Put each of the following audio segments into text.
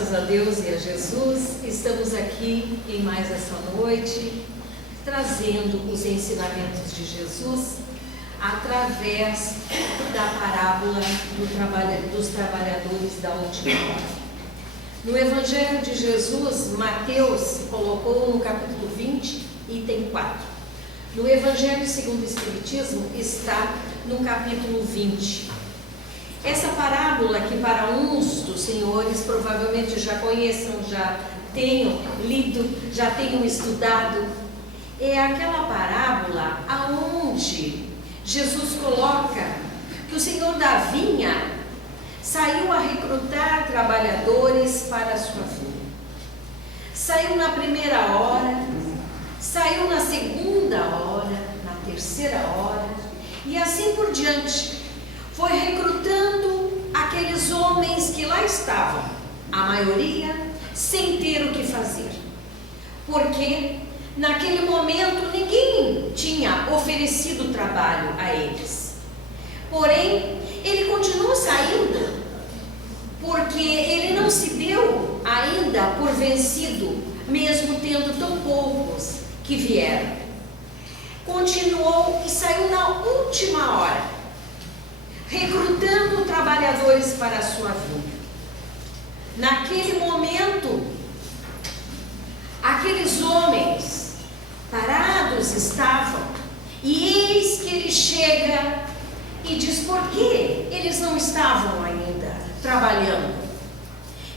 Graças a Deus e a Jesus, estamos aqui em mais essa noite, trazendo os ensinamentos de Jesus através da parábola dos trabalhadores da última hora. No Evangelho de Jesus, Mateus colocou no capítulo 20, item 4. No Evangelho segundo o Espiritismo está no capítulo 20. Essa parábola, que para uns dos senhores provavelmente já conheçam, já tenham lido, já tenham estudado, é aquela parábola aonde Jesus coloca que o Senhor da vinha saiu a recrutar trabalhadores para a sua vinha. Saiu na primeira hora, saiu na segunda hora, na terceira hora e assim por diante. Foi recrutando aqueles homens que lá estavam, a maioria sem ter o que fazer, porque naquele momento ninguém tinha oferecido trabalho a eles. Porém, ele continua saindo, porque ele não se deu ainda por vencido, mesmo tendo tão poucos que vieram. Continuou e saiu na última hora, recrutando trabalhadores para a sua vinha. Naquele momento, aqueles homens parados estavam, e eis que ele chega e diz por que eles não estavam ainda trabalhando.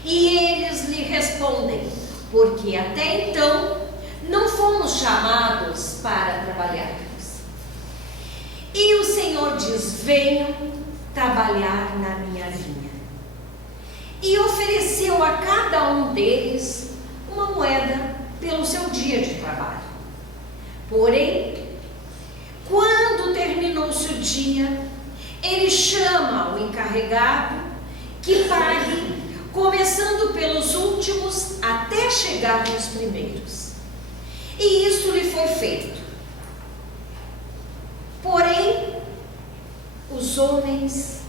E eles lhe respondem: porque até então não fomos chamados para trabalharmos. E o Senhor diz: venham trabalhar na minha vinha. E ofereceu a cada um deles uma moeda pelo seu dia de trabalho. Porém, quando terminou-se o dia, ele chama o encarregado que pague, começando pelos últimos até chegar nos primeiros. E isso lhe foi feito. Porém, os homens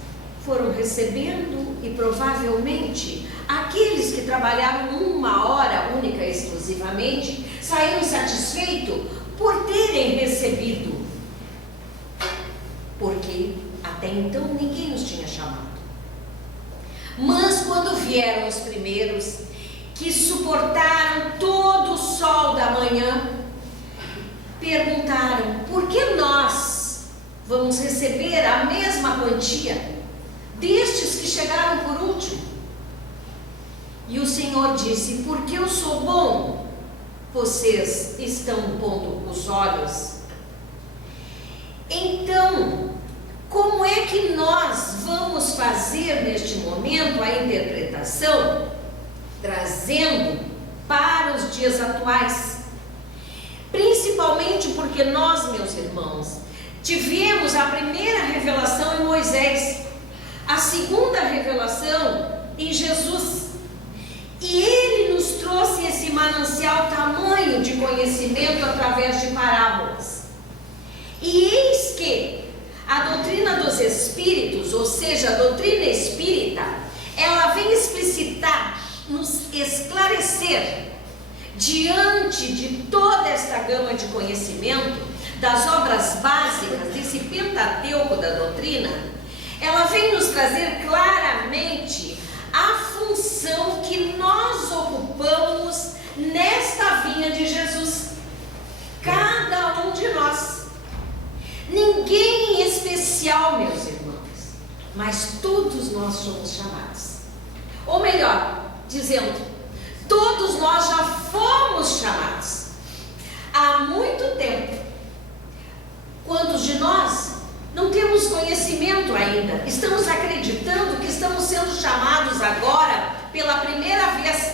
foram recebendo e provavelmente aqueles que trabalharam uma hora única e exclusivamente saíram satisfeitos por terem recebido, porque até então ninguém os tinha chamado. Mas quando vieram os primeiros, que suportaram todo o sol da manhã, perguntaram: por que nós vamos receber a mesma quantia destes que chegaram por último? E o Senhor disse: porque eu sou bom, vocês estão pondo os olhos. Então, como é que nós vamos fazer neste momento a interpretação, trazendo para os dias atuais? Principalmente porque nós, meus irmãos, tivemos a primeira revelação em Moisés, a segunda revelação em Jesus, e ele nos trouxe esse manancial tamanho de conhecimento através de parábolas. E eis que a doutrina dos espíritos, ou seja, a doutrina espírita, ela vem explicitar, nos esclarecer, diante de toda esta gama de conhecimento, das obras básicas desse Pentateuco da doutrina, ela vem nos trazer claramente a função que nós ocupamos nesta vinha de Jesus. Cada um de nós. Ninguém em especial, meus irmãos, mas todos nós somos chamados. Ou melhor, dizendo, todos nós já fomos chamados há muito tempo. Quantos de nós não temos conhecimento ainda? Estamos acreditando que estamos sendo chamados agora pela primeira vez.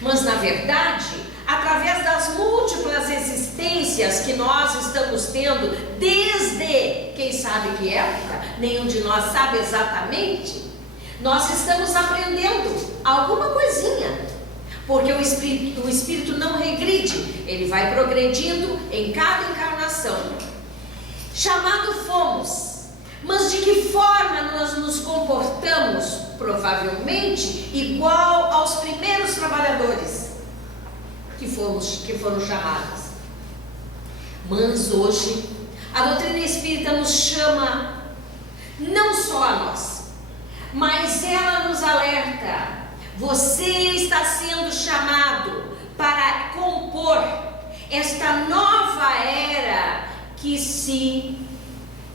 Mas na verdade, através das múltiplas existências que nós estamos tendo, desde quem sabe que época, nenhum de nós sabe exatamente, nós estamos aprendendo alguma coisinha. Porque o espírito não regride, ele vai progredindo em cada encarnação. Chamado fomos, mas de que forma nós nos comportamos provavelmente igual aos primeiros trabalhadores que foram chamados. Mas hoje, a doutrina espírita nos chama não só a nós, mas ela nos alerta: você está sendo chamado para compor esta nova era que se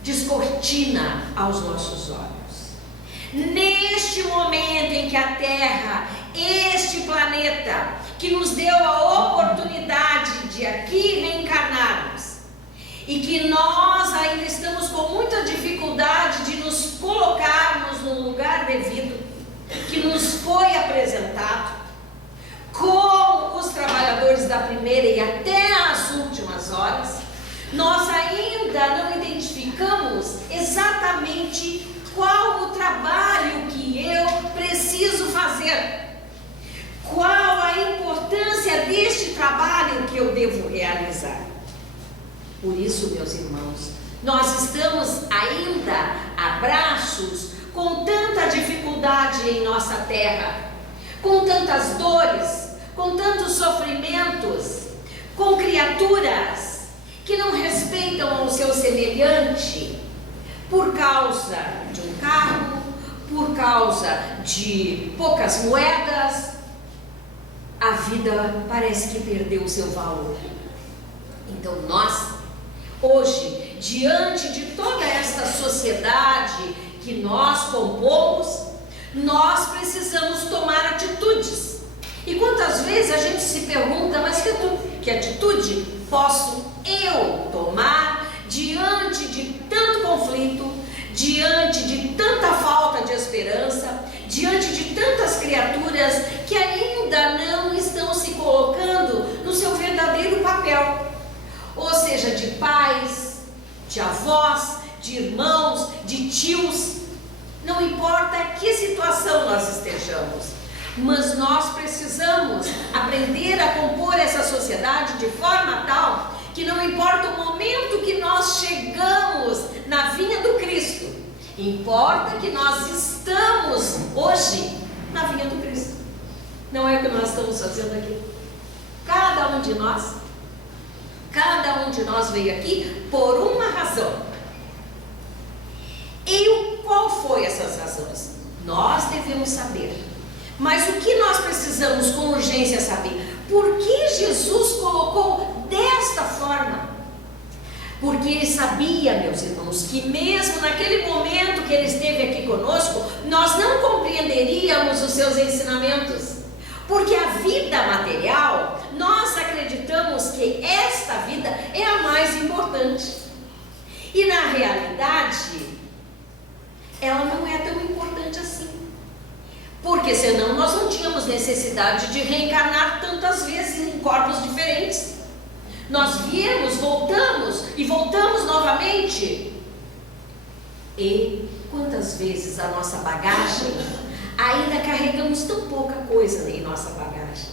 descortina aos nossos olhos. Neste momento em que a Terra, este planeta, que nos deu a oportunidade de aqui reencarnarmos, e que nós ainda estamos com muita dificuldade de nos colocarmos no lugar devido, que nos foi apresentado, como os trabalhadores da primeira e até as últimas horas, nós ainda não identificamos exatamente qual o trabalho que eu preciso fazer, qual a importância deste trabalho que eu devo realizar. Por isso, meus irmãos, nós estamos ainda a braços com tanta dificuldade em nossa terra, com tantas dores, com tantos sofrimentos, com criaturas que não respeitam o seu semelhante por causa de um cargo, por causa de poucas moedas. A vida parece que perdeu o seu valor. Então nós, hoje, diante de toda esta sociedade que nós compomos, nós precisamos tomar atitudes. E quantas vezes a gente se pergunta: mas que atitude posso eu tomar diante de tanto conflito, diante de tanta falta de esperança, diante de tantas criaturas que ainda não estão se colocando no seu verdadeiro papel, ou seja, de pais, de avós, de irmãos, de tios. Não importa que situação nós estejamos, mas nós precisamos aprender a compor essa sociedade de forma tal que não importa o momento que nós chegamos na vinha do Cristo, importa que nós estamos hoje na vinha do Cristo. Não é o que nós estamos fazendo aqui. Cada um de nós veio aqui por uma razão. E qual foi essas razões? Nós devemos saber. Mas o que nós precisamos com urgência saber? Por que Jesus colocou desta forma? Porque Ele sabia, meus irmãos, que mesmo naquele momento que Ele esteve aqui conosco, nós não compreenderíamos os seus ensinamentos. Porque a vida material, nós acreditamos que esta vida é a mais importante. E na realidade, ela não é tão importante assim. Porque senão nós não tínhamos necessidade de reencarnar tantas vezes em corpos diferentes. Nós viemos, voltamos e voltamos novamente. E quantas vezes a nossa bagagem, ainda carregamos tão pouca coisa em nossa bagagem.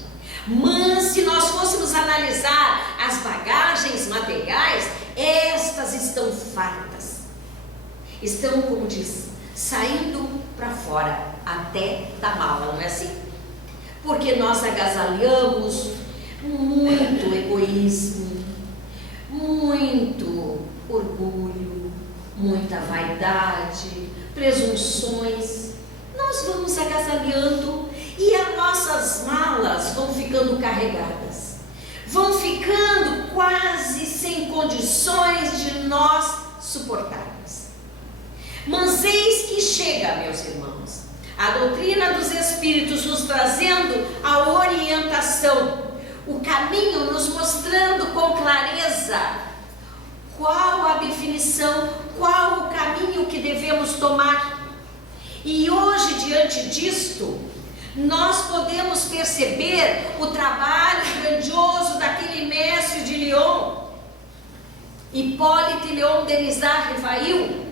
Mas se nós fôssemos analisar as bagagens materiais, estas estão fartas. Estão, como diz, saindo para fora, até da mala, não é assim? Porque nós agasalhamos muito egoísmo, muito orgulho, muita vaidade, presunções. Nós vamos agasalhando e as nossas malas vão ficando carregadas, vão ficando quase sem condições de nós suportarmos. Mas eis que chega, meus irmãos, a doutrina dos Espíritos nos trazendo a orientação, o caminho, nos mostrando com clareza qual a definição, qual o caminho que devemos tomar. E hoje, diante disto, nós podemos perceber o trabalho grandioso daquele mestre de Lyon, Hipólite Léon Denisard Rivail.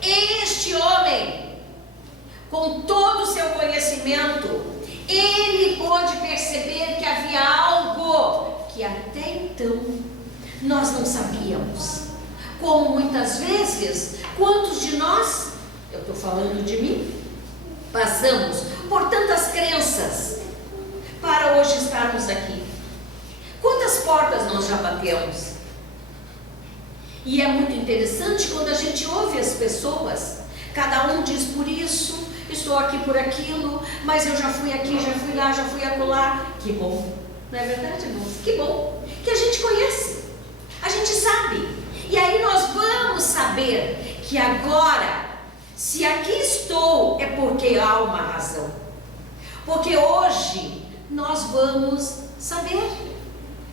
Este homem, com todo o seu conhecimento, ele pôde perceber que havia algo que até então nós não sabíamos. Como muitas vezes, quantos de nós, eu estou falando de mim, passamos por tantas crenças para hoje estarmos aqui. Quantas portas nós já batemos? E é muito interessante quando a gente ouve as pessoas, cada um diz por isso, estou aqui por aquilo, mas eu já fui aqui, já fui lá, já fui acolá. Que bom, não é verdade, irmãos? Que bom que a gente conhece, a gente sabe. E aí nós vamos saber que agora, se aqui estou, é porque há uma razão. Porque hoje nós vamos saber.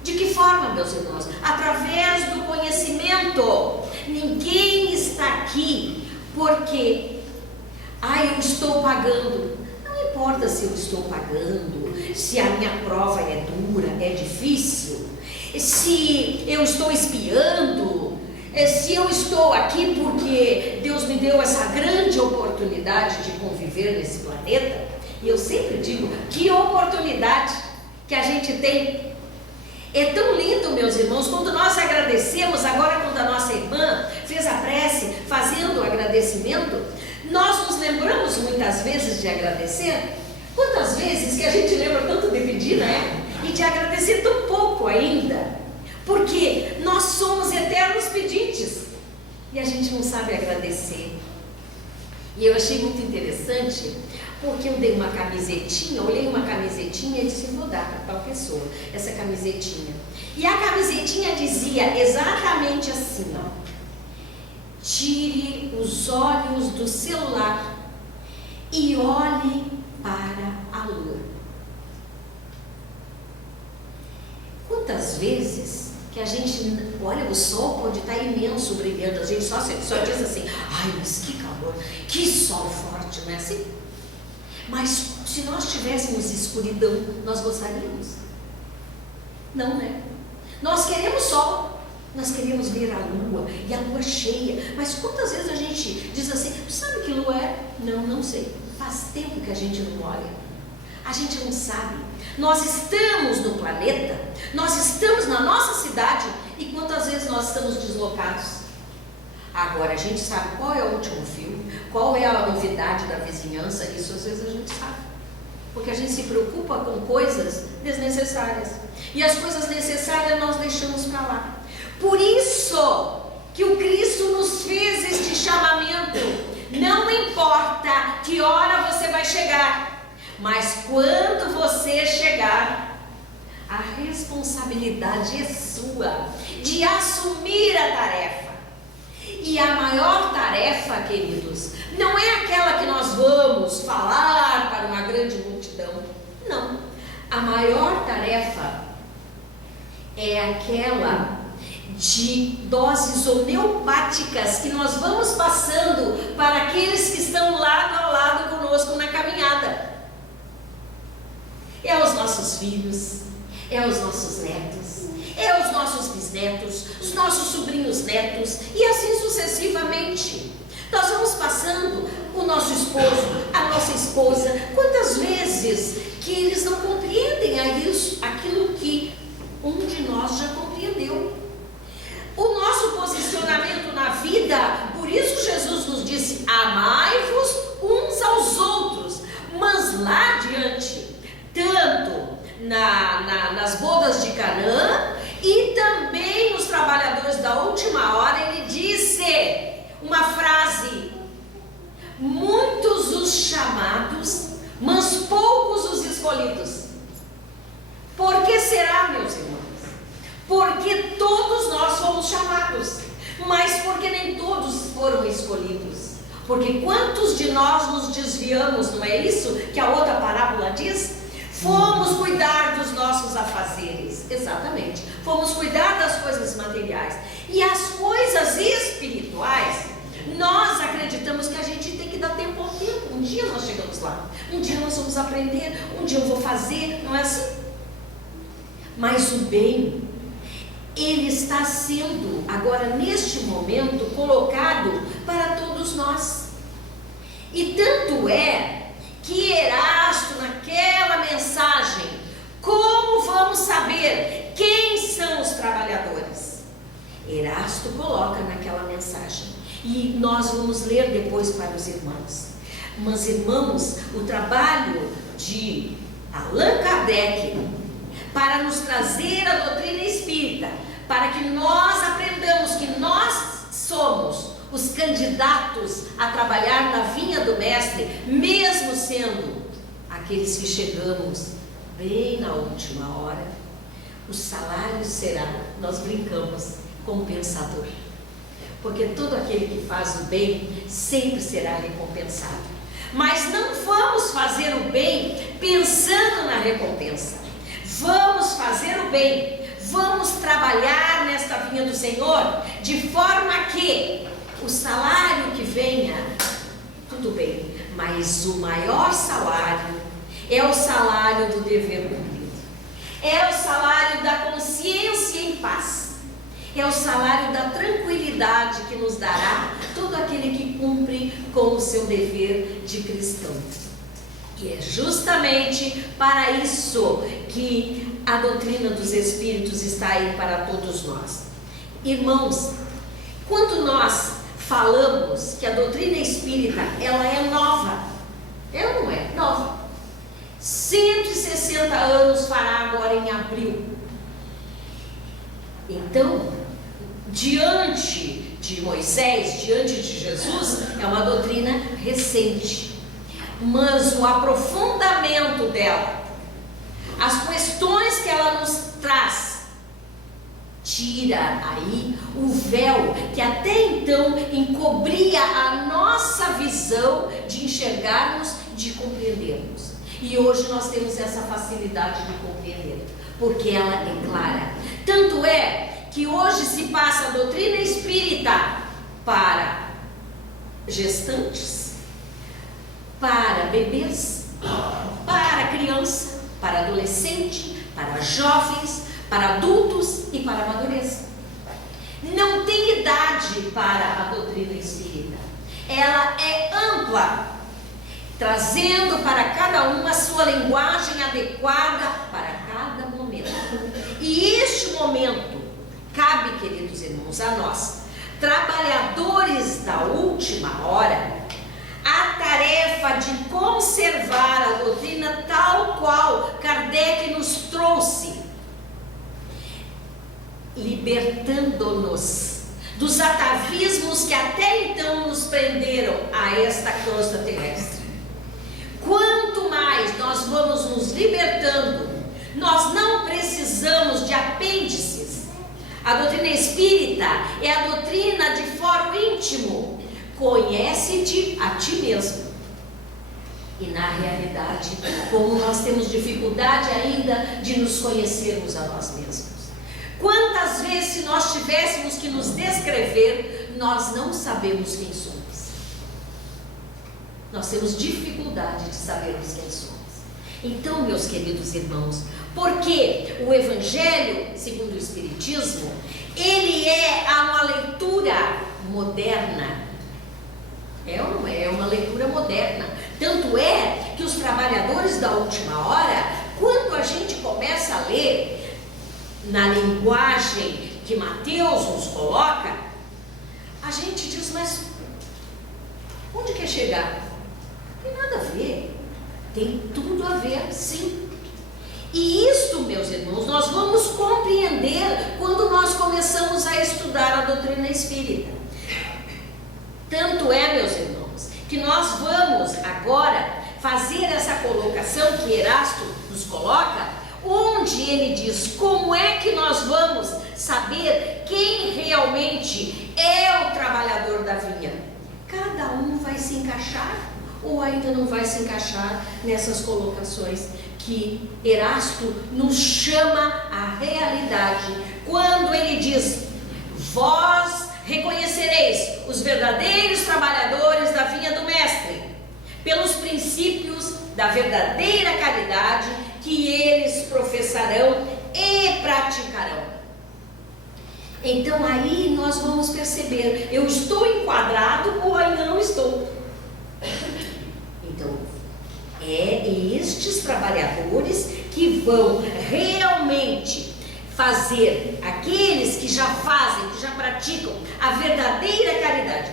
De que forma, meus irmãos? Através do conhecimento. Ninguém está aqui porque, eu estou pagando. Não importa se eu estou pagando, se a minha prova é dura, é difícil, se eu estou espiando, se eu estou aqui porque Deus me deu essa grande oportunidade de conviver nesse planeta. E eu sempre digo, que oportunidade que a gente tem. É tão lindo, meus irmãos, quando nós agradecemos, agora quando a nossa irmã fez a prece, fazendo o agradecimento, nós nos lembramos muitas vezes de agradecer. Quantas vezes que a gente lembra tanto de pedir, né? E de agradecer tão pouco ainda. Porque nós somos eternos pedintes e a gente não sabe agradecer. E eu achei muito interessante, porque eu dei uma camisetinha, olhei uma camisetinha e disse, vou dar para tal pessoa, essa camisetinha. E a camisetinha dizia exatamente assim, ó: tire os olhos do celular e olhe para a lua. Quantas vezes que a gente, olha, o sol pode estar imenso, brilhando, a gente só diz assim, mas que calor, que sol forte, não é assim? Mas se nós tivéssemos escuridão, nós gostaríamos? Não, né? Nós queremos sol, nós queremos ver a lua, e a lua cheia, mas quantas vezes a gente diz assim, tu sabe que lua é? Não sei, faz tempo que a gente não olha, a gente não sabe. Nós estamos no planeta, nós estamos na nossa cidade, e quantas vezes nós estamos deslocados? Agora, a gente sabe qual é o último filme, qual é a novidade da vizinhança, isso às vezes a gente sabe. Porque a gente se preocupa com coisas desnecessárias. E as coisas necessárias nós deixamos para lá. Por isso que o Cristo nos fez este chamamento. Não importa que hora você vai chegar, mas quando você chegar, a responsabilidade é sua de assumir a tarefa. E a maior tarefa, queridos, não é aquela que nós vamos falar para uma grande multidão. Não. A maior tarefa é aquela de doses homeopáticas que nós vamos passando para aqueles que estão lado a lado conosco na caminhada. É os nossos filhos, é os nossos netos, é os nossos bisnetos, os nossos sobrinhos netos, e assim sucessivamente. Nós vamos passando o nosso esposo, a nossa esposa. Quantas vezes que eles não compreendem aquilo que um de nós já compreendeu? O nosso posicionamento na vida, por isso Jesus nos disse, amai-vos uns aos outros. Mas lá adiante, tanto nas bodas de Canaã, e também os trabalhadores da última hora, ele disse uma frase: muitos os chamados, mas poucos os escolhidos. Por que será, meus irmãos? Porque todos nós fomos chamados, mas porque nem todos foram escolhidos. Porque quantos de nós nos desviamos, não é isso que a outra parábola diz? Fomos cuidar dos nossos afazeres, exatamente, fomos cuidar das coisas materiais, e as coisas espirituais, nós acreditamos que a gente tem que dar tempo ao tempo. Um dia nós chegamos lá, um dia nós vamos aprender, um dia eu vou fazer, não é assim? Mas o bem, ele está sendo agora neste momento colocado para todos nós, e tanto é que Erasto, naquela mensagem, como vamos saber quem são os trabalhadores? Erasto coloca naquela mensagem, e nós vamos ler depois para os irmãos. Mas, irmãos, o trabalho de Allan Kardec para nos trazer a doutrina espírita, para que nós aprendamos que nós somos os candidatos a trabalhar na vinha do Mestre, mesmo sendo aqueles que chegamos bem na última hora, o salário será, nós brincamos, compensador. Porque todo aquele que faz o bem sempre será recompensado. Mas não vamos fazer o bem pensando na recompensa. Vamos fazer o bem, vamos trabalhar nesta vinha do Senhor, de forma que o salário que venha, tudo bem, mas o maior salário é o salário do dever cumprido, é o salário da consciência em paz, é o salário da tranquilidade que nos dará todo aquele que cumpre com o seu dever de cristão. E é justamente para isso que a doutrina dos Espíritos está aí para todos nós. Irmãos, quando nós falamos que a doutrina espírita, ela é nova, ela não é nova. 160 anos fará agora em abril. Então, diante de Moisés, diante de Jesus, é uma doutrina recente. Mas o aprofundamento dela, as questões que ela nos traz, tira aí o véu que até então encobria a nossa visão de enxergarmos, de compreendermos. E hoje nós temos essa facilidade de compreender, porque ela é clara. Tanto é que hoje se passa a doutrina espírita para gestantes, para bebês, para criança, para adolescente, para jovens, para adultos e para a madureza. Não tem idade para a doutrina espírita. Ela é ampla, trazendo para cada um a sua linguagem adequada para cada momento. E este momento cabe, queridos irmãos, a nós, trabalhadores da última hora, a tarefa de conservar a doutrina tal qual Kardec nos trouxe, libertando-nos dos atavismos que até então nos prenderam a esta crosta terrestre. Quanto mais nós vamos nos libertando, nós não precisamos de apêndices. A doutrina espírita é a doutrina de fórum íntimo. Conhece-te a ti mesmo. E na realidade, como nós temos dificuldade ainda de nos conhecermos a nós mesmos. Quantas vezes, se nós tivéssemos que nos descrever, nós não sabemos quem somos. Nós temos dificuldade de sabermos quem somos. Então, meus queridos irmãos, porque o Evangelho, segundo o Espiritismo, ele é uma leitura moderna. É ou não é? É uma leitura moderna. Tanto é que os trabalhadores da última hora, quando a gente começa a ler na linguagem que Mateus nos coloca, a gente diz, mas onde quer chegar? Não tem nada a ver. Tem tudo a ver, sim. E isto, meus irmãos, nós vamos compreender quando nós começamos a estudar a doutrina espírita. Tanto é, meus irmãos, que nós vamos agora fazer essa colocação que Erasto nos coloca, onde ele diz como é que nós vamos saber quem realmente é o trabalhador da vinha. Cada um vai se encaixar ou ainda não vai se encaixar nessas colocações que Erasto nos chama à realidade, quando ele diz: vós reconhecereis os verdadeiros trabalhadores da vinha do Mestre, pelos princípios da verdadeira caridade que eles professarão e praticarão. Então aí nós vamos perceber, eu estou enquadrado ou ainda não estou. Então, é estes trabalhadores que vão realmente fazer, aqueles que já fazem, que já praticam a verdadeira caridade.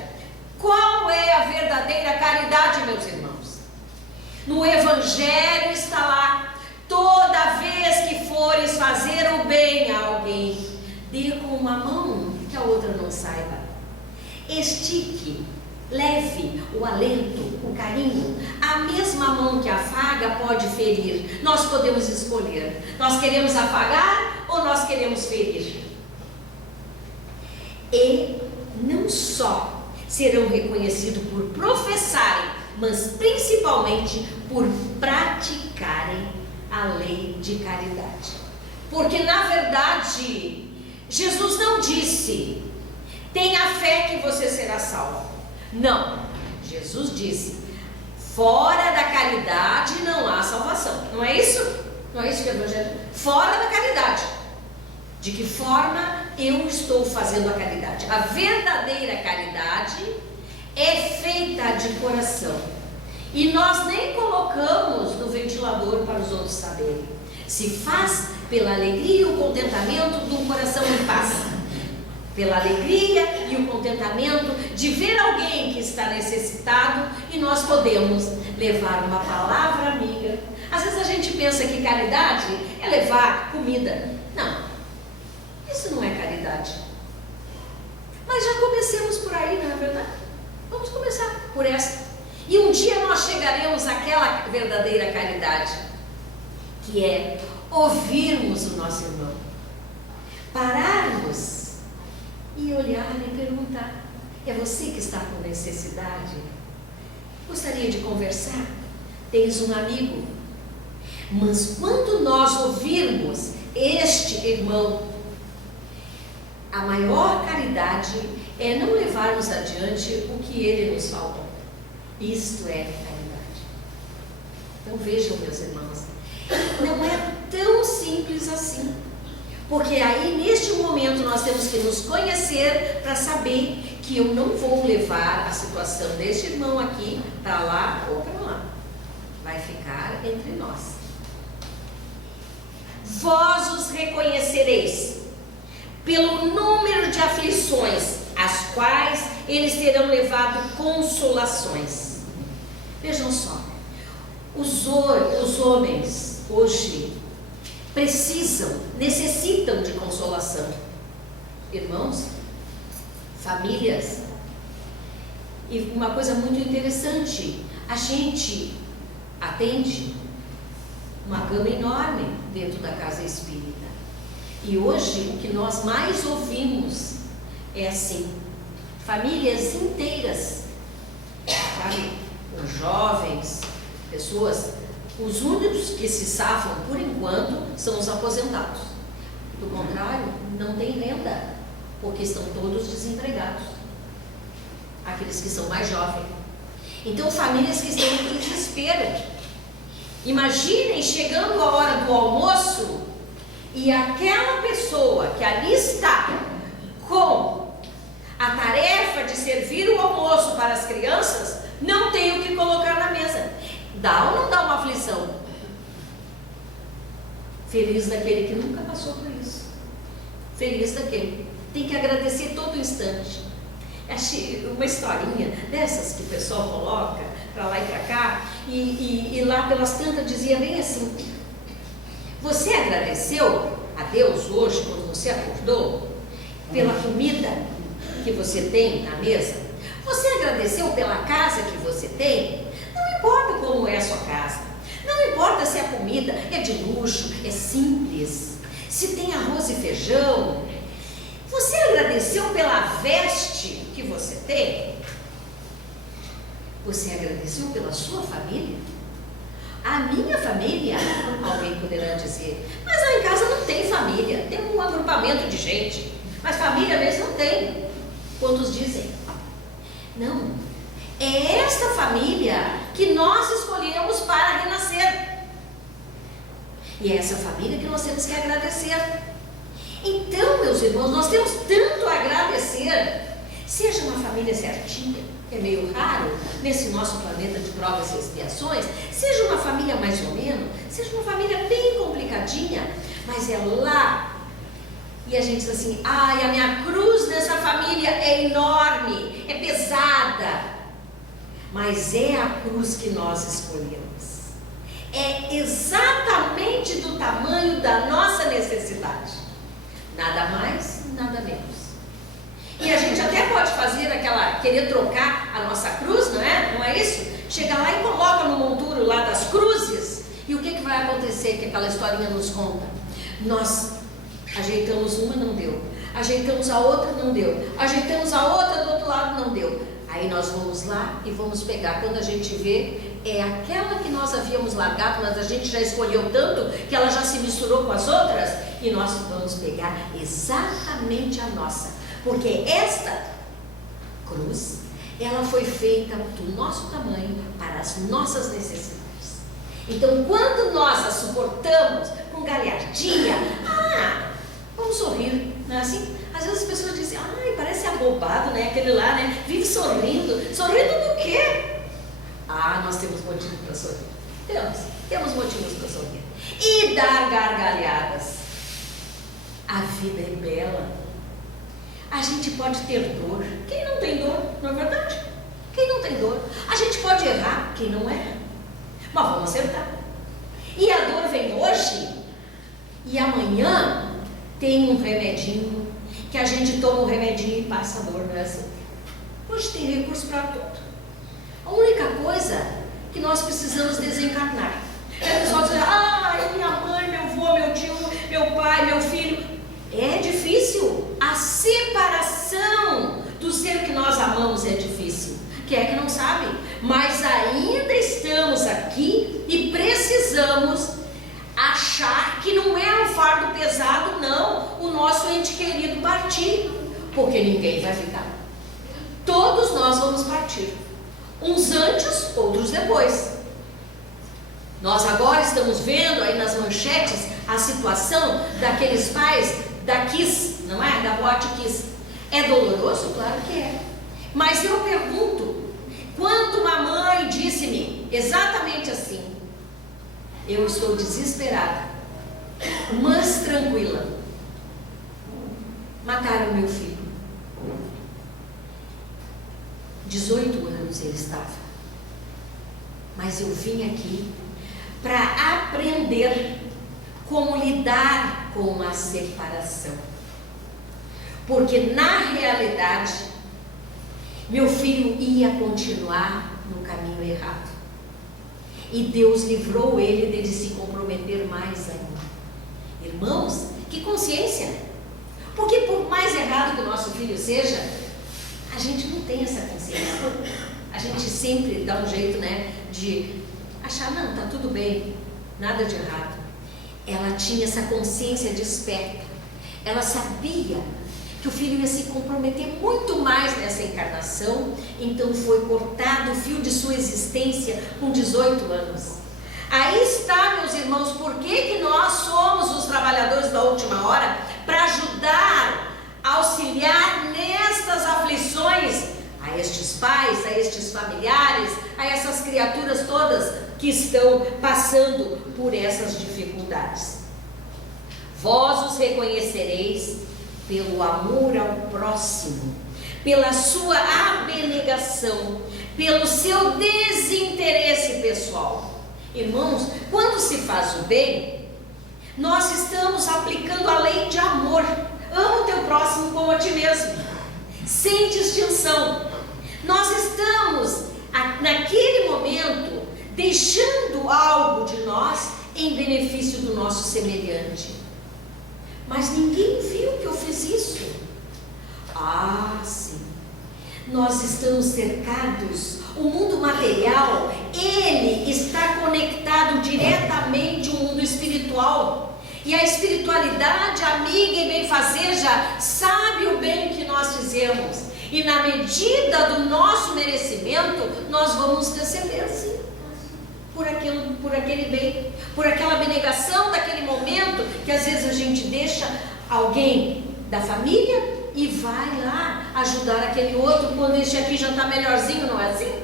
Qual é a verdadeira caridade, meus irmãos? No Evangelho está lá: toda vez que fores fazer o bem a alguém, dê com uma mão que a outra não saiba. Estique, leve o alento, o carinho. A mesma mão que afaga pode ferir. Nós podemos escolher. Nós queremos afagar ou nós queremos ferir? E não só serão reconhecidos por professarem, mas principalmente por praticarem a lei de caridade. Porque na verdade, Jesus não disse: tenha fé que você será salvo. Não, Jesus disse: fora da caridade não há salvação. Não é isso? Não é isso que é o Evangelho? Fora da caridade. De que forma eu estou fazendo a caridade? A verdadeira caridade é feita de coração. E nós nem colocamos no ventilador para os outros saberem. Se faz pela alegria e o contentamento de um coração em paz. Pela alegria e o contentamento de ver alguém que está necessitado e nós podemos levar uma palavra amiga. Às vezes a gente pensa que caridade é levar comida. Não, isso não é caridade. Mas já comecemos por aí, não é verdade? Vamos começar por essa. E um dia nós chegaremos àquela verdadeira caridade, que é ouvirmos o nosso irmão, pararmos e olhar e perguntar: é você que está com necessidade? Gostaria de conversar? Tens um amigo? Mas quando nós ouvirmos este irmão, a maior caridade é não levarmos adiante o que ele nos falou. Isto é caridade. Então vejam, meus irmãos, não é tão simples assim. Porque aí, neste momento, nós temos que nos conhecer para saber que eu não vou levar a situação deste irmão aqui para lá ou para lá. Vai ficar entre nós. Vós os reconhecereis pelo número de aflições, as quais eles terão levado consolações. Vejam só, os homens hoje necessitam de consolação. Irmãos, famílias. E uma coisa muito interessante, a gente atende uma gama enorme dentro da casa espírita. E hoje o que nós mais ouvimos é assim: famílias inteiras, sabe? Com jovens, pessoas. Os únicos que se safam por enquanto são os aposentados. Do contrário, não tem renda, porque estão todos desempregados. Aqueles que são mais jovens. Então, famílias que estão em desespero. Imaginem chegando a hora do almoço e aquela pessoa que ali está com a tarefa de servir o almoço para as crianças não tem o que colocar na mesa. Dá ou não dá uma aflição? Feliz daquele que nunca passou por isso. Feliz daquele. Tem que agradecer todo instante. Achei uma historinha dessas que o pessoal coloca para lá e para cá, e lá pelas tantas dizia bem assim: você agradeceu a Deus hoje, quando você acordou, pela comida que você tem na mesa? Você agradeceu pela casa que você tem? Não importa como é a sua casa, não importa se a comida é de luxo, é simples, se tem arroz e feijão. Você agradeceu pela veste que você tem? Você agradeceu pela sua família? A minha família, alguém poderá dizer, mas lá em casa não tem família, tem um agrupamento de gente, mas família mesmo não tem. Quantos dizem? Não, é esta família que nós escolhemos para renascer. E é essa família que nós temos que agradecer. Então, meus irmãos, nós temos tanto a agradecer. Seja uma família certinha, que é meio raro nesse nosso planeta de provas e expiações, seja uma família mais ou menos, seja uma família bem complicadinha, mas é lá. E a gente diz assim: ai, a minha cruz nessa família é enorme, é pesada. mas é a cruz que nós escolhemos. É exatamente do tamanho da nossa necessidade. Nada mais, nada menos. E a gente até pode fazer querer trocar a nossa cruz, não é? Não é isso? Chega lá e coloca no monturo lá das cruzes. E o que vai acontecer que aquela historinha nos conta? Nós ajeitamos uma, não deu. Ajeitamos a outra, não deu. Ajeitamos a outra do outro lado, não deu. Aí nós vamos lá e vamos pegar. Quando a gente vê, é aquela que nós havíamos largado, mas a gente já escolheu tanto que ela já se misturou com as outras. E nós vamos pegar exatamente a nossa. Porque esta cruz, ela foi feita do nosso tamanho para as nossas necessidades. Então, quando nós a suportamos com galhardia, vamos sorrir, não é assim? Às vezes as pessoas dizem, parece abobado, né? Aquele lá, né? Vive sorrindo. Sorrindo do quê? Nós temos motivo para sorrir. Temos motivos para sorrir. E dar gargalhadas. A vida é bela. A gente pode ter dor. Quem não tem dor, não é verdade? Quem não tem dor? A gente pode errar. Quem não erra? Mas vamos acertar. E a dor vem hoje e amanhã tem um remedinho que a gente toma um remedinho e passa a dor, não é assim? Hoje tem recurso para tudo. A única coisa que nós precisamos desencarnar. É o pessoal dizer, minha mãe, meu avô, meu tio, meu pai, meu filho. É difícil. A separação do ser que nós amamos é difícil. Quem é que não sabe? Mas ainda estamos aqui e precisamos achar que não é um fardo pesado, não, o nosso ente querido partir, porque ninguém vai ficar. Todos nós vamos partir, uns antes, outros depois. Nós agora estamos vendo aí nas manchetes a situação daqueles pais da Kiss, não é? Da boate Kiss. É doloroso? Claro que é. Mas eu pergunto, quando uma mãe disse-me exatamente assim, eu estou desesperada, mas tranquila. Mataram meu filho. 18 anos ele estava. Mas eu vim aqui para aprender como lidar com a separação. Porque na realidade, meu filho ia continuar no caminho errado. E Deus livrou ele de se comprometer mais ainda. Irmãos, que consciência! Porque por mais errado que o nosso filho seja, a gente não tem essa consciência. A gente sempre dá um jeito, né, de achar, não, tá tudo bem, nada de errado. Ela tinha essa consciência desperta. Ela sabia que o filho ia se comprometer muito mais nessa encarnação, então foi cortado o fio de sua existência com 18 anos. Aí está, meus irmãos, por que nós somos os trabalhadores da última hora? Para ajudar, auxiliar nestas aflições a estes pais, a estes familiares, a essas criaturas todas que estão passando por essas dificuldades. Vós os reconhecereis pelo amor ao próximo, pela sua abnegação, pelo seu desinteresse pessoal. Irmãos, quando se faz o bem, nós estamos aplicando a lei de amor. Ama o teu próximo como a ti mesmo, sem distinção. Nós estamos, naquele momento, deixando algo de nós em benefício do nosso semelhante. Mas ninguém viu que eu fiz isso. Sim. Nós estamos cercados. O mundo material, ele está conectado diretamente ao mundo espiritual. E a espiritualidade, amiga e benfazeja, sabe o bem que nós fizemos. E na medida do nosso merecimento, nós vamos receber sim. Por aquele bem, por aquela abnegação daquele momento, que às vezes a gente deixa alguém da família e vai lá ajudar aquele outro, quando este aqui já está melhorzinho, não é assim?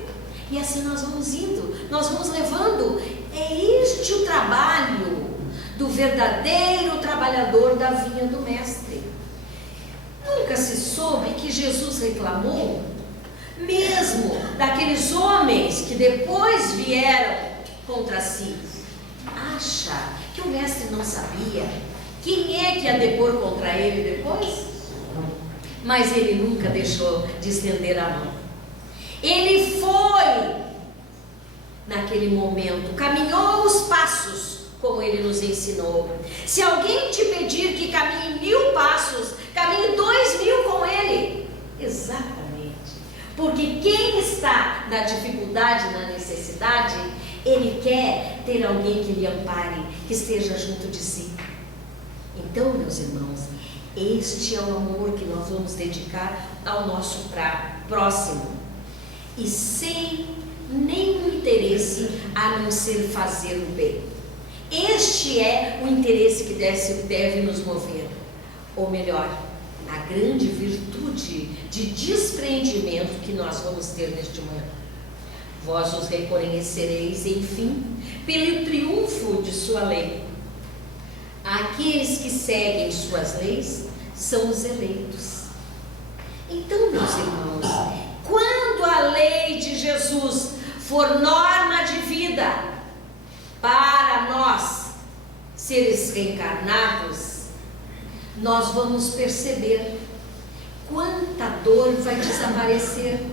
E assim nós vamos indo, nós vamos levando. É este o trabalho do verdadeiro trabalhador da vinha do Mestre. Nunca se soube que Jesus reclamou mesmo daqueles homens que depois vieram contra si. Acha que o mestre não sabia quem é que ia depor contra ele depois? Mas ele nunca deixou de estender a mão. Ele foi naquele momento, caminhou os passos como ele nos ensinou. Se alguém te pedir que caminhe 1000 passos, caminhe 2000 com ele. Exatamente. Porque quem está na dificuldade, na necessidade, ele quer ter alguém que lhe ampare, que esteja junto de si. Então, meus irmãos, este é o amor que nós vamos dedicar ao nosso próximo. E sem nenhum interesse a não ser fazer o bem. Este é o interesse que deve nos mover. Ou melhor, a grande virtude de despreendimento que nós vamos ter neste momento. Vós os reconhecereis, enfim, pelo triunfo de sua lei. Aqueles que seguem suas leis são os eleitos. Então, meus irmãos, quando a lei de Jesus for norma de vida para nós, seres reencarnados, nós vamos perceber quanta dor vai desaparecer,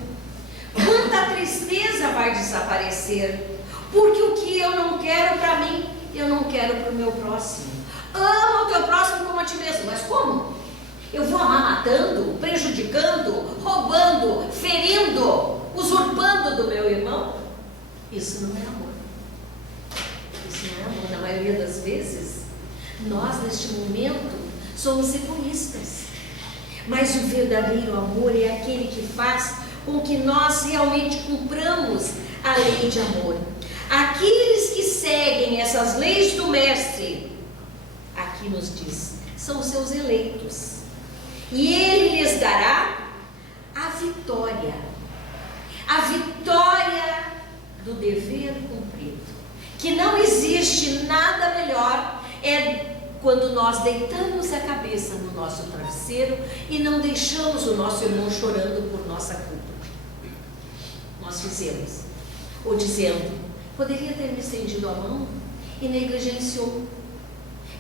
quanta tristeza vai desaparecer, porque o que eu não quero para mim, eu não quero para o meu próximo. Ama o teu próximo como a ti mesmo. Mas como? Eu vou amar matando, prejudicando, roubando, ferindo, usurpando do meu irmão? Isso não é amor. Isso não é amor. Na maioria das vezes, nós neste momento somos egoístas. Mas o verdadeiro amor é aquele que faz com que nós realmente cumpramos a lei de amor. Aqueles que seguem essas leis do Mestre, aqui nos diz, são os seus eleitos. E ele lhes dará a vitória do dever cumprido. Que não existe nada melhor quando nós deitamos a cabeça no nosso travesseiro e não deixamos o nosso irmão chorando por nossa culpa. Nós fizemos, ou dizendo, poderia ter me estendido a mão e negligenciou.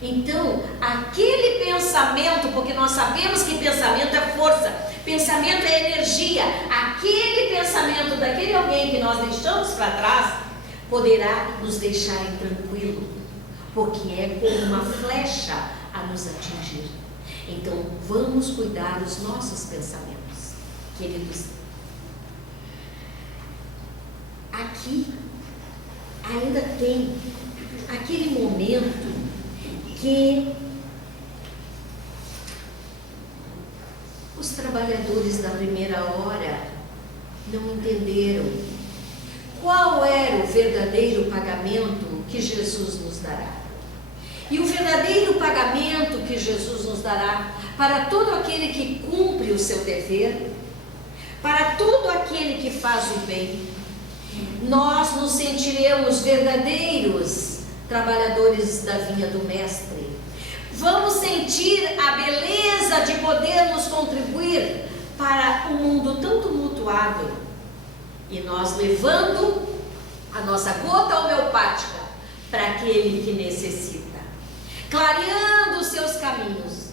Então, aquele pensamento, porque nós sabemos que pensamento é força, pensamento é energia, aquele pensamento daquele alguém que nós deixamos para trás, poderá nos deixar intranquilo, porque é como uma flecha a nos atingir. Então, vamos cuidar dos nossos pensamentos, queridos. Aqui, ainda tem aquele momento que os trabalhadores da primeira hora não entenderam qual era o verdadeiro pagamento que Jesus nos dará. E o verdadeiro pagamento que Jesus nos dará para todo aquele que cumpre o seu dever, para todo aquele que faz o bem, nós nos sentiremos verdadeiros trabalhadores da vinha do Mestre. Vamos sentir a beleza de podermos contribuir para um mundo tão tumultuado, e nós levando a nossa gota homeopática para aquele que necessita, clareando os seus caminhos,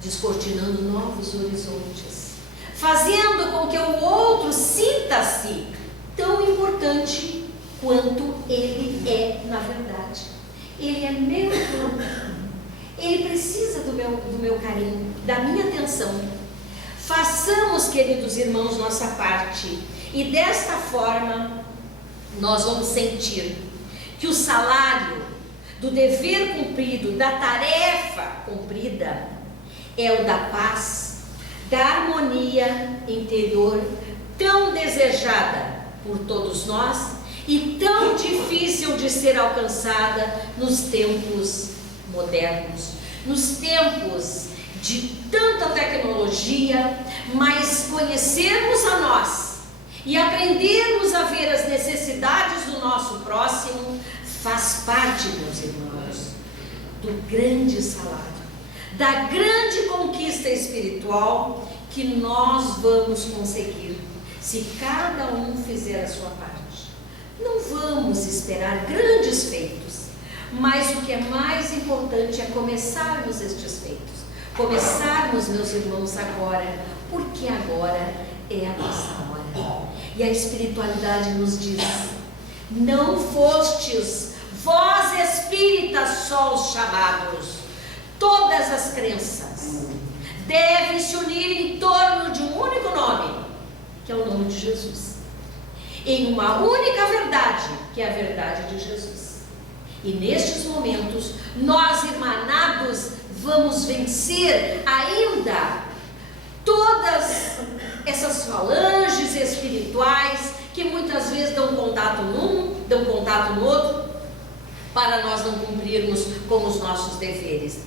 descortinando novos horizontes, fazendo com que o outro sinta-se tão importante quanto ele é na verdade. Ele é meu irmão, ele precisa do meu carinho, da minha atenção. Façamos, queridos irmãos, nossa parte, e desta forma nós vamos sentir que o salário do dever cumprido, da tarefa cumprida, é o da paz, da harmonia interior tão desejada por todos nós e tão difícil de ser alcançada nos tempos modernos, nos tempos de tanta tecnologia, mas conhecermos a nós e aprendermos a ver as necessidades do nosso próximo faz parte, meus irmãos, do grande salário, da grande conquista espiritual que nós vamos conseguir se cada um fizer a sua parte. Não vamos esperar grandes feitos, mas o que é mais importante é começarmos estes feitos. Começarmos, meus irmãos, agora, porque agora é a nossa hora. E a espiritualidade nos diz: não fostes vós espíritas só os chamados. Todas as crenças devem se unir em torno de um único nome, que é o nome de Jesus, em uma única verdade, que é a verdade de Jesus. E nestes momentos, nós, irmanados, vamos vencer ainda todas essas falanges espirituais que muitas vezes dão contato num, dão contato no outro, para nós não cumprirmos com os nossos deveres.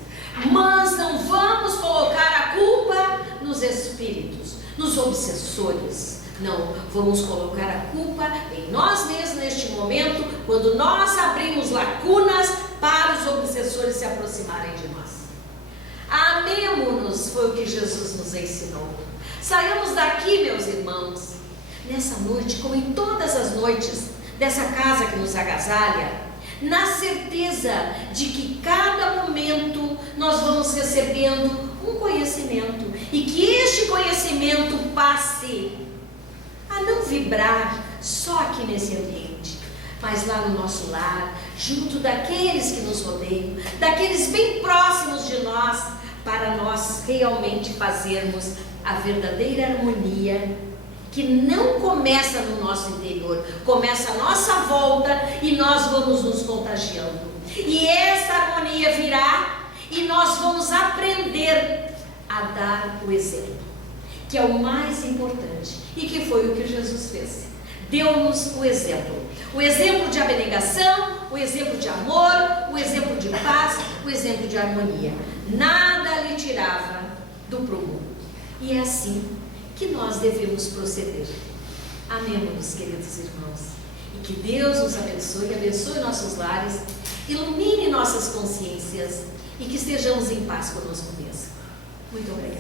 Mas não vamos colocar a culpa nos espíritos, nos obsessores. Não, vamos colocar a culpa em nós mesmos neste momento, quando nós abrimos lacunas para os obsessores se aproximarem de nós. Amemo-nos, foi o que Jesus nos ensinou. Saiamos daqui, meus irmãos, nessa noite, como em todas as noites dessa casa que nos agasalha, na certeza de que cada momento nós vamos recebendo um conhecimento, e que este conhecimento passe a não vibrar só aqui nesse ambiente, mas lá no nosso lar, junto daqueles que nos rodeiam, daqueles bem próximos de nós, para nós realmente fazermos a verdadeira harmonia, que não começa no nosso interior, começa a nossa volta e nós vamos nos contagiando. E essa harmonia virá e nós vamos aprender a dar o exemplo, que é o mais importante e que foi o que Jesus fez. Deu-nos o exemplo de abnegação, o exemplo de amor, o exemplo de paz, o exemplo de harmonia. Nada lhe tirava do prumo. E é assim que nós devemos proceder. Amemos-nos, queridos irmãos, e que Deus nos abençoe, abençoe nossos lares, ilumine nossas consciências e que estejamos em paz conosco mesmo. Muito obrigada.